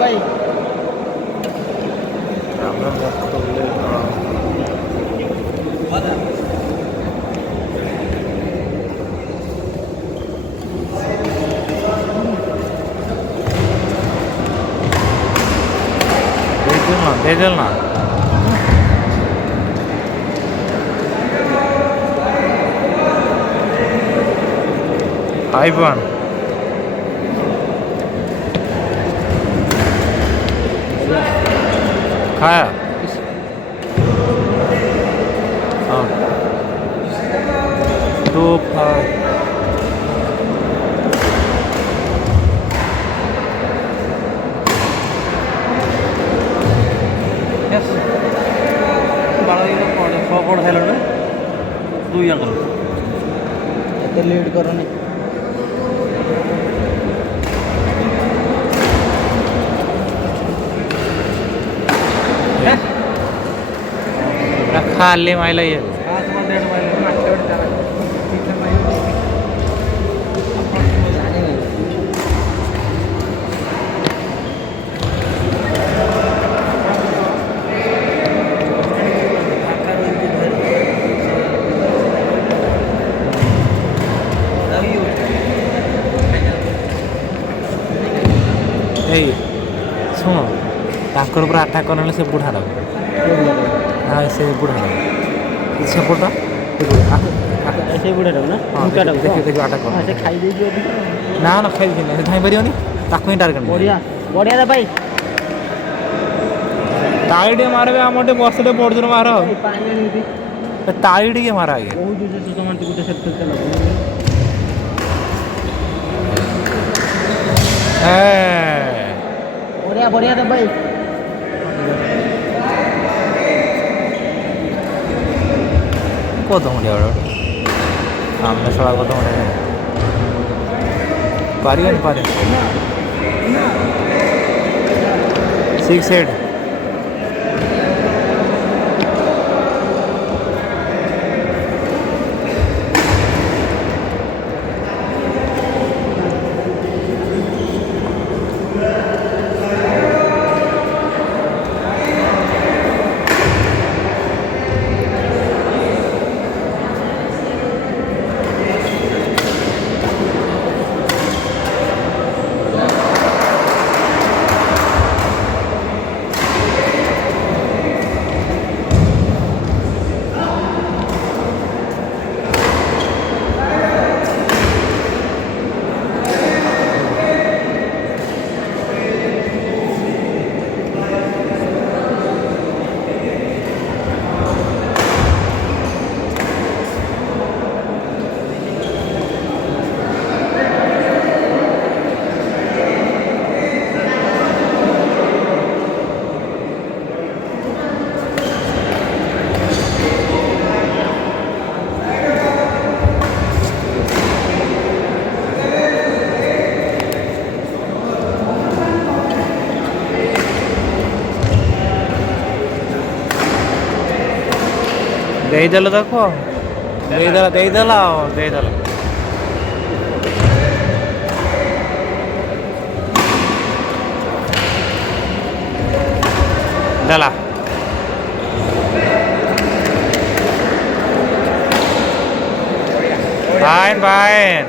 भाई दे चल ना iPhone खाया हाँ तो पड़ है दुई अंकल एते लेट करनी खाली माइला ये शुण ताकर ऊपर आटाक करने से बुढ़ा हाँ से बुढ़ा सेपटा ऐसे बुढ़ा ना हाँ देखिए देखिए आटा कर ऐसे खाई दे ना ना खाई नहीं धाई पारियोनी ताको ही टार्गेट बढ़िया बढ़िया भाई ताई टे मारे आमटे बसटे पड़जुन मार ताई टे मारा आगे बढ़िया बढ़िया था भाई कत मुड़िया सामने सड़ा कत मुड़िया पारिए पारे 6 8 ଦେଇଦେଲ ତାକୁ ଦେଇଦେଲା ଆଉ ଦେଇଦେଲା ଦେଲା फाइन फाइन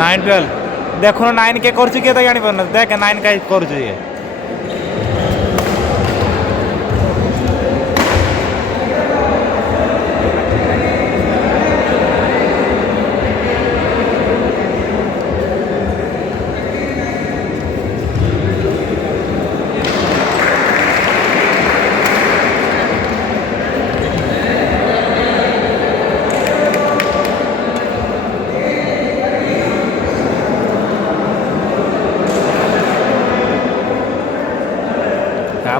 नाइन 12 देखो 9 के कर जानी पार देख 9 का कर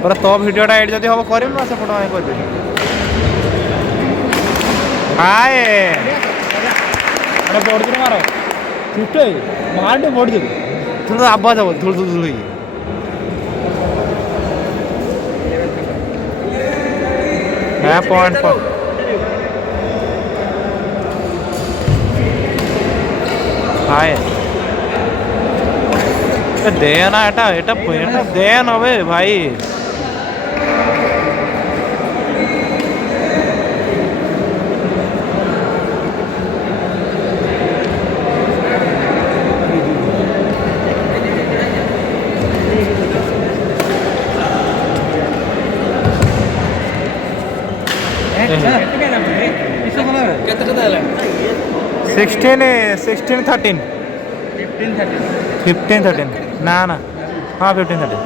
ତାପରେ ତୋ ଭିଡ଼ିଓଟା ଏଡ୍ ଯଦି ହବ କରିବୁ ନା ସେପଟ ପାଇଁ କରିଦେବି ହାଏ ପଡ଼ୁଛି ମାର ଚୁଟ ମାର ଟିକେ ପଡ଼ିଯିବ ତୁ ତ ଆବାଜ ହବ ଧୁଳ ଧୁଳ ଧୁଳ ହେଇକି হ্যাঁ পয়েন্ট হায় দে না এটা এটা এটা দেন হবে ভাই सिक्सटीन 13 ना ना हाँ 15-13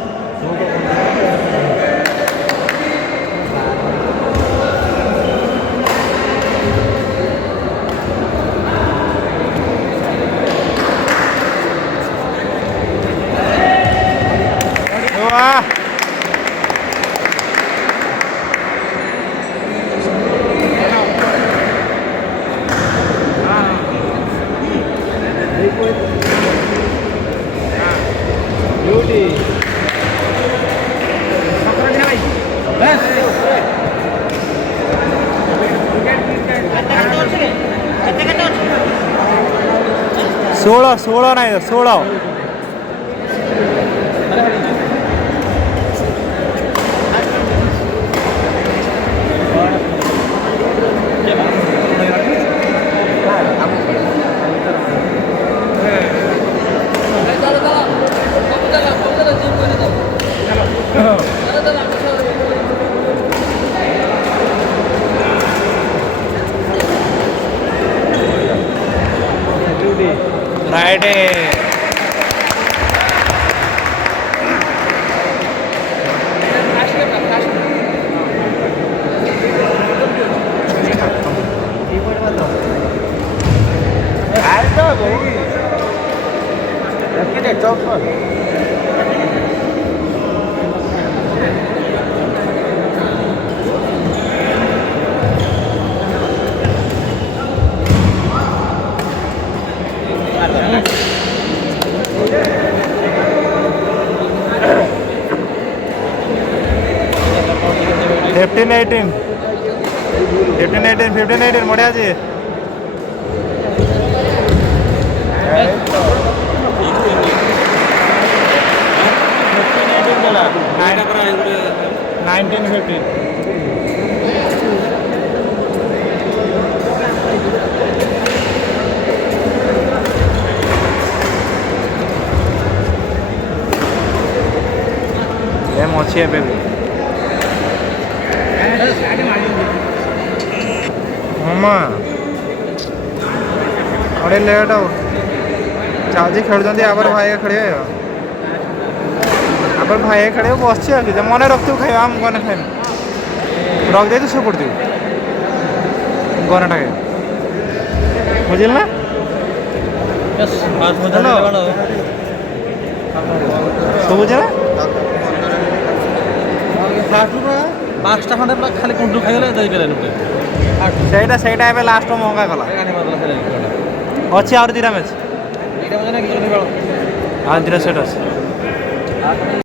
वाह सोलह नहीं 16 फ्राइडे फिफ्टीन 18 बढ़िया जी गेम अच्छी है बेबी मामा थोड़े लेट हो चाची खेलुंट आपर भाई खेल आपर भाई खेल बस मन रखु खाई आम गने खाई रख दे तो सब पड़ती गनाटा बुझल ना सबुझ ना पाँचटा खंडे खाली कुंडू खाईगले ସେଇଟା ଏବେ ଲାଷ୍ଟ ମହଙ୍ଗା କଲା ଅଛି ଆହୁରି 2ଟା ମ୍ୟାଚ୍ ଆଉ 2ଟା ସେଟ୍ ଅଛି